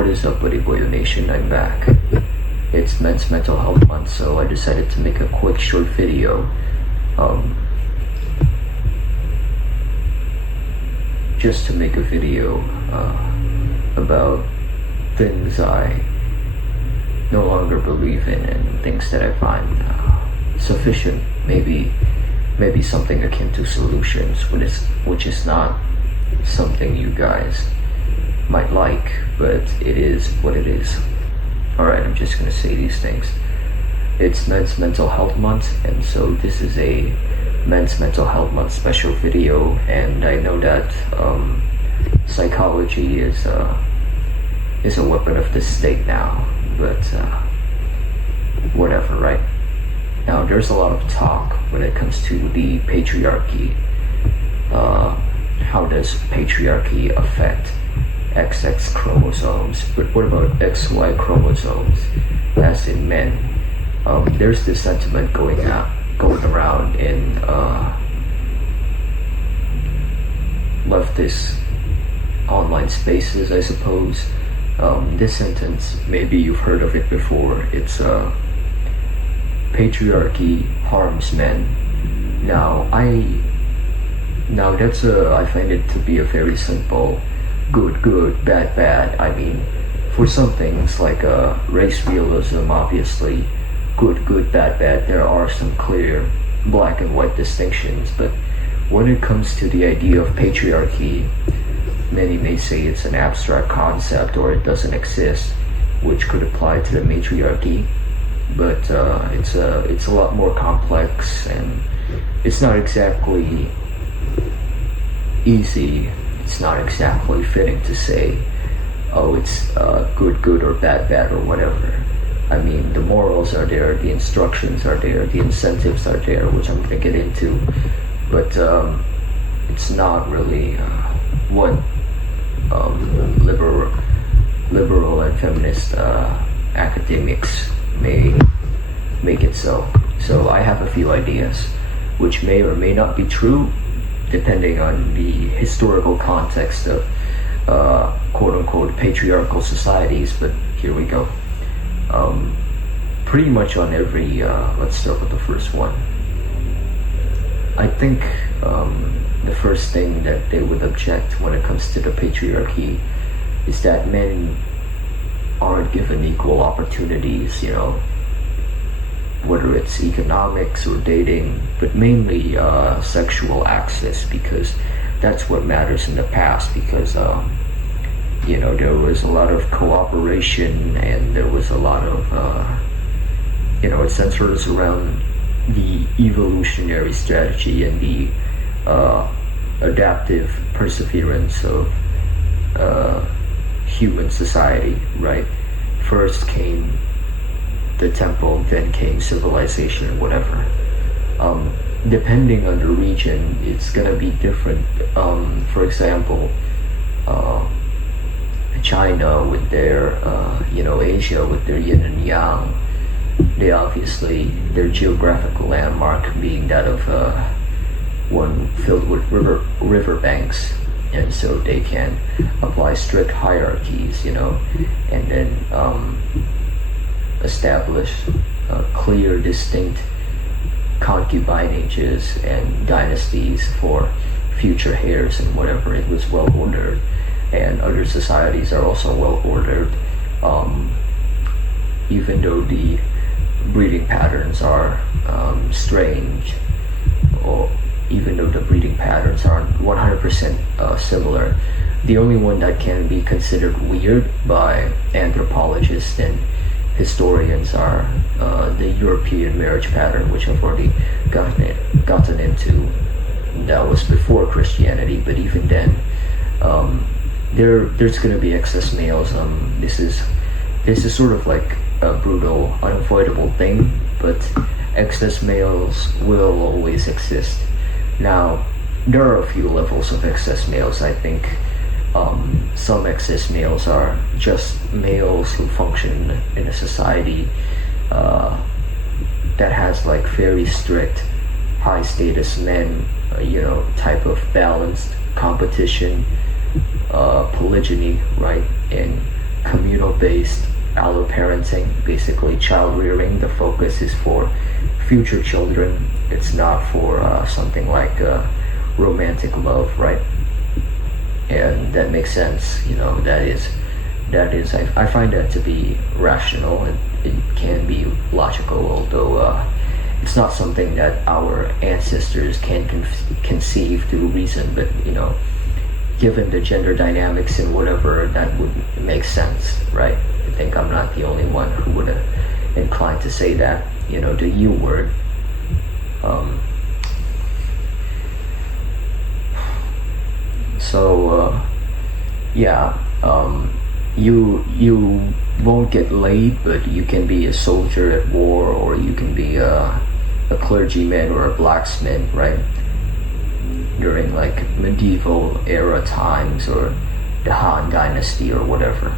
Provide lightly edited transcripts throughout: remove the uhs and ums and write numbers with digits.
What is up, buddy boy nation? I'm back. It's Men's Mental Health Month, so I decided to make a quick short video. Just to make a video about things I no longer believe in and things that I find sufficient, maybe something akin to solutions, which is not something you guys might like, but it is what it is. Alright, I'm just gonna say these things. It's Men's Mental Health Month, and so this is a Men's Mental Health Month special video, and I know that psychology is a weapon of the state now, but whatever, right? Now, there's a lot of talk when it comes to the patriarchy. How does patriarchy affect XX chromosomes? But what about XY chromosomes, as in men? There's this sentiment going around in leftist online spaces, I suppose. This sentence, maybe you've heard of it before. It's patriarchy harms men. Now I find it to be a very simple good, bad. I mean, for some things like race realism, obviously good, bad, there are some clear black and white distinctions, but when it comes to the idea of patriarchy, many may say it's an abstract concept or it doesn't exist, which could apply to the matriarchy, but it's a lot more complex, and it's not exactly easy. It's not exactly fitting to say, oh, it's good or bad or whatever. I mean, the morals are there, the instructions are there, the incentives are there, which I'm going to get into, but it's not really what liberal and feminist academics may make it so. So I have a few ideas, which may or may not be true, depending on the historical context of quote-unquote patriarchal societies, but here we go. Pretty much on every, let's start with the first one. I think the first thing that they would object when it comes to the patriarchy is that men aren't given equal opportunities, whether it's economics or dating, but mainly sexual access, because that's what matters in the past, because there was a lot of cooperation, and there was a lot of it centers around the evolutionary strategy and the adaptive perseverance of human society, right? First came the temple, then came civilization, whatever. Depending on the region, it's gonna be different. For example, China with their, Asia with their yin and yang, they obviously, their geographical landmark being that of one filled with river banks, and so they can apply strict hierarchies, and then establish clear, distinct concubinages and dynasties for future heirs and whatever. It was well ordered, and other societies are also well ordered, even though the breeding patterns are strange, or even though the breeding patterns aren't 100% similar. The only one that can be considered weird by anthropologists and historians are the European marriage pattern, which I've already gotten into. That was before Christianity, but even then, there's going to be excess males. This is sort of like a brutal, unavoidable thing, but excess males will always exist. Now, there are a few levels of excess males. I think some excess males are just males who function in a society that has like very strict, high status men, type of balanced competition, polygyny, right, and community based alloparenting, basically child rearing. The focus is for future children. It's not for something like romantic love, right? And that makes sense. I find that to be rational, and it can be logical, although it's not something that our ancestors can conceive through reason. But given the gender dynamics and whatever, that would make sense, right? I think I'm not the only one who would incline to say that. The U word. You won't get laid, but you can be a soldier at war, or you can be a clergyman or a blacksmith, right? During like medieval era times, or the Han Dynasty, or whatever.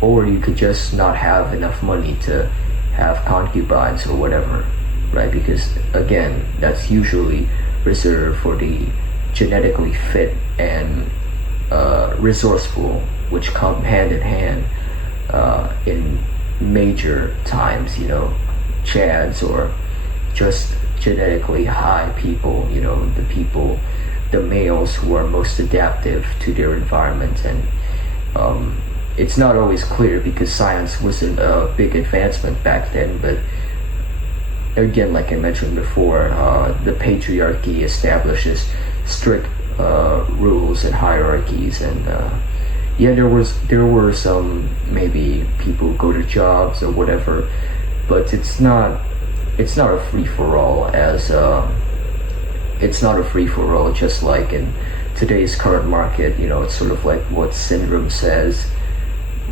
Or you could just not have enough money to have concubines or whatever, right? Because again, that's usually reserved for the genetically fit and resourceful, which come hand in hand in major times, Chads, or just genetically high people, the males who are most adaptive to their environment. And it's not always clear, because science wasn't a big advancement back then. But again, like I mentioned before, the patriarchy establishes strict rules and hierarchies, and there were some maybe people who go to jobs or whatever, but it's not a free-for-all, just like in today's current market. It's sort of like what Syndrome says: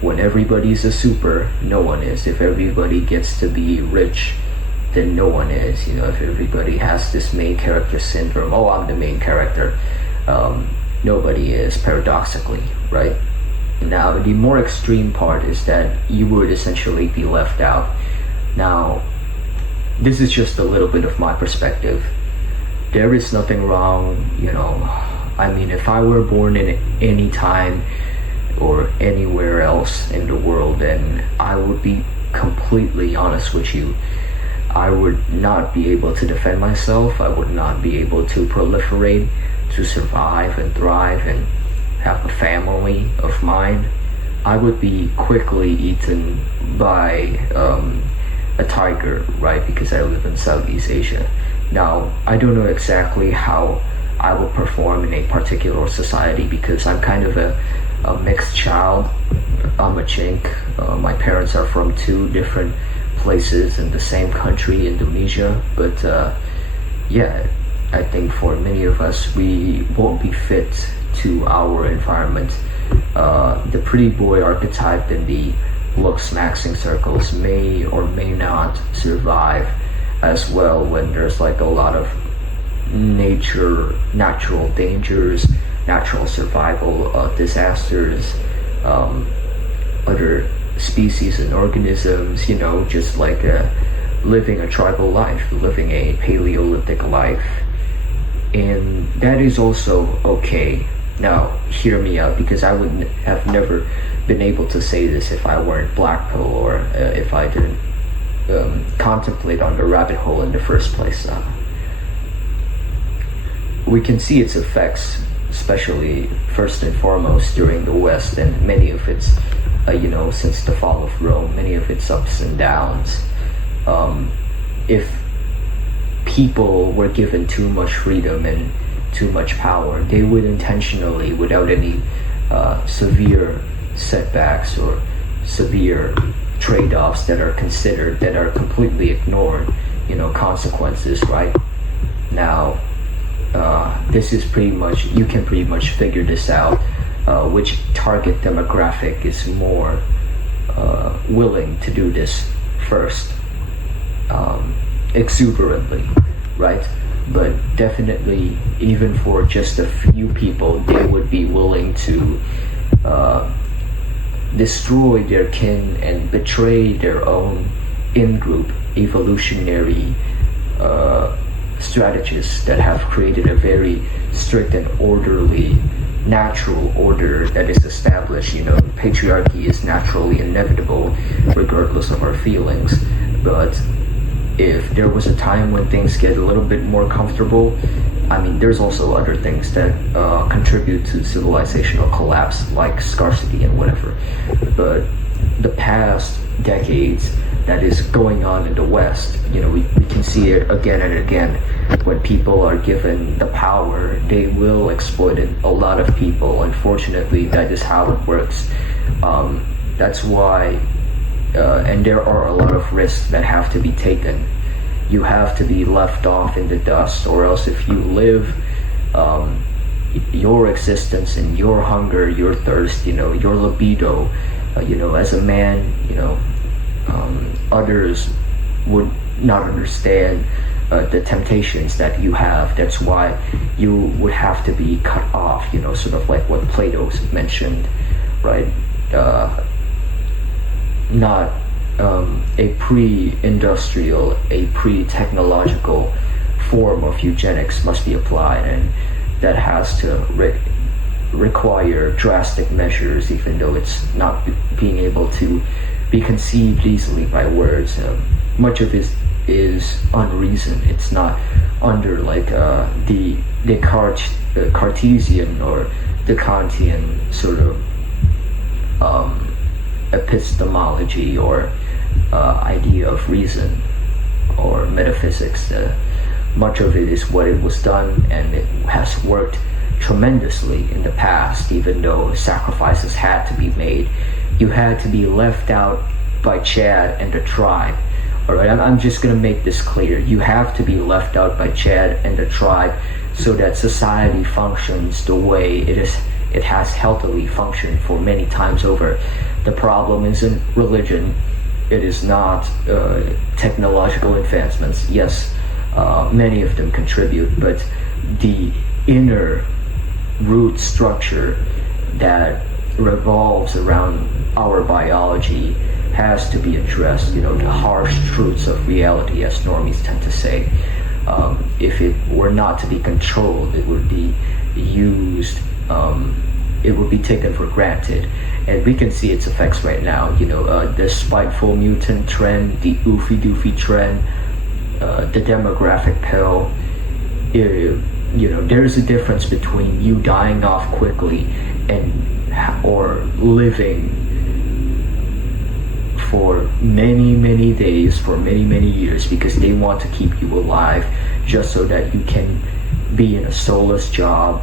when everybody's a super, no one is. If everybody gets to be rich, then no one is. If everybody has this main character syndrome, oh, I'm the main character, nobody is, paradoxically, right? Now, the more extreme part is that you would essentially be left out. Now, this is just a little bit of my perspective. There is nothing wrong, if I were born in any time or anywhere else in the world, then I would be completely honest with you. I would not be able to defend myself. I would not be able to proliferate, to survive and thrive and have a family of mine. I would be quickly eaten by a tiger, right? Because I live in Southeast Asia. Now, I don't know exactly how I will perform in a particular society, because I'm kind of a mixed child. I'm a chink. My parents are from two different places in the same country, Indonesia. But I think for many of us, we won't be fit to our environment. The pretty boy archetype in the looks-maxing circles may or may not survive as well when there's like a lot of natural dangers, natural survival disasters, other species and organisms, just like living a tribal life, living a Paleolithic life. And that is also okay. Now, hear me out, because I would have never been able to say this if I weren't black pill, or if I didn't contemplate on the rabbit hole in the first place. We can see its effects, especially first and foremost during the West, and many of its, since the fall of Rome, many of its ups and downs. If people were given too much freedom and too much power, they would intentionally, without any severe setbacks or severe trade-offs that are considered, that are completely ignored, consequences, right? Now, this is pretty much, you can pretty much figure this out, which target demographic is more willing to do this first, exuberantly, right? But definitely, even for just a few people, they would be willing to destroy their kin and betray their own in-group evolutionary strategists that have created a very strict and orderly natural order that is established. Patriarchy is naturally inevitable regardless of our feelings. But if there was a time when things get a little bit more comfortable, I mean, there's also other things that contribute to civilizational collapse, like scarcity and whatever. But the past decades that is going on in the West, we can see it again and again. When people are given the power, they will exploit it. A lot of people, unfortunately, that is how it works. That's why, and there are a lot of risks that have to be taken. You have to be left off in the dust, or else if you live your existence and your hunger, your thirst, your libido, as a man, others would not understand the temptations that you have. That's why you would have to be cut off, sort of like what Plato mentioned, right? Not a pre-industrial, a pre-technological form of eugenics must be applied, and that has to require drastic measures, even though it's not being able to be conceived easily by words. Much of it is unreasoned. It's not under like the Cartesian or the Kantian sort of epistemology or idea of reason or metaphysics. Much of it is what it was done, and it has worked tremendously in the past. Even though sacrifices had to be made, you had to be left out by Chad and the tribe. Alright, I'm just gonna make this clear. You have to be left out by Chad and the tribe so that society functions the way it has healthily functioned for many times over. The problem isn't religion. It is not technological advancements. Yes, many of them contribute, but the inner root structure that revolves around our biology has to be addressed. The harsh truths of reality, as normies tend to say. If it were not to be controlled, it would be used, it would be taken for granted. And we can see its effects right now. The spiteful mutant trend, the oofy doofy trend, the demographic pill. There's a difference between you dying off quickly or living for many days, for many years, because they want to keep you alive just so that you can be in a soulless job.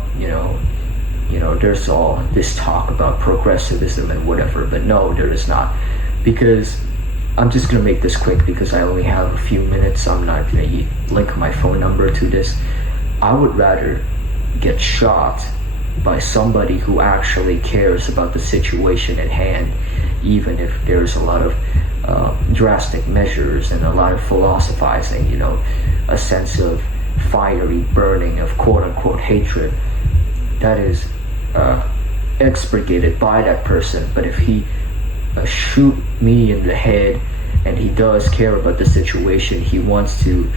There's all this talk about progressivism and whatever, but no, there is not. Because I'm just gonna make this quick because I only have a few minutes. I'm not gonna link my phone number to this. I would rather get shot by somebody who actually cares about the situation at hand, even if there's a lot of drastic measures and a lot of philosophizing, a sense of fiery burning of quote-unquote hatred that is expurgated by that person. But if he shoot me in the head and he does care about the situation, he wants to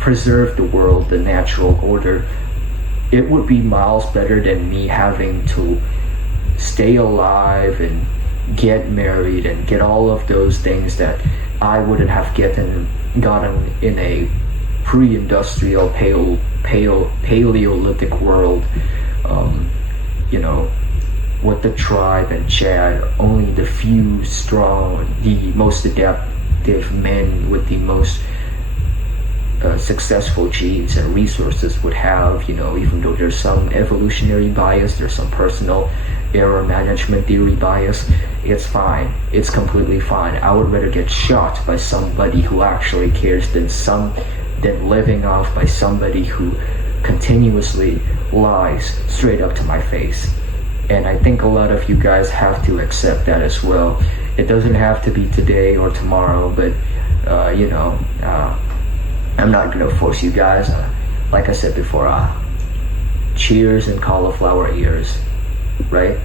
preserve the world, the natural order, it would be miles better than me having to stay alive and get married and get all of those things that I wouldn't have gotten in a pre-industrial Paleolithic world. With the tribe and Chad, only the few strong, the most adaptive men with the most successful genes and resources would have, even though there's some evolutionary bias, there's some personal error management theory bias, it's fine. It's completely fine. I would rather get shot by somebody who actually cares than living off by somebody who continuously lies straight up to my face. And I think a lot of you guys have to accept that as well. It doesn't have to be today or tomorrow, but I'm not gonna force you guys. Like I said before, cheers and cauliflower ears, right?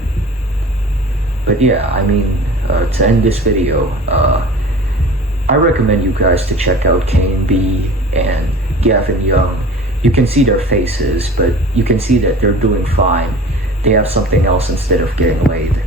But yeah, I mean, to end this video, I recommend you guys to check out Kane B and Gavin Young. You can see their faces, but you can see that they're doing fine. they have something else instead of getting laid.